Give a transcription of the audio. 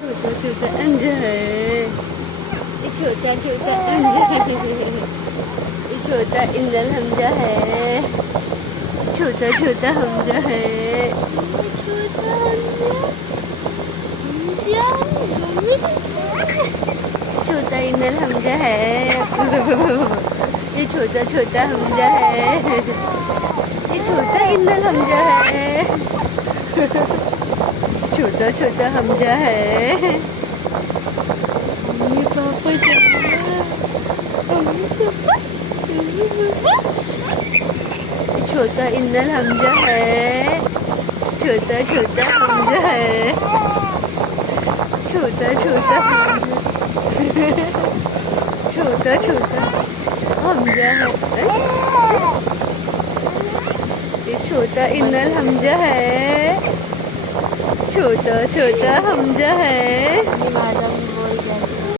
छोटा छोटा अंजा है, ये छोटा छोटा अंजा है, ये छोटा इंदल हमजा है, छोटा छोटा हमजा है, छोटा हमजा छोटा इंदल हमजा है, ये छोटा छोटा हमजा है, ये छोटा इंदल हमजा है, छोटा छोटा हमजा है, मम्मी पापा छोटा इंदल हमजा है, छोटा छोटा हमजा है, छोटा छोटा छोटा छोटा हमजा है, ये छोटा इंदल हमजा है, छोटा छोटा हमजा है।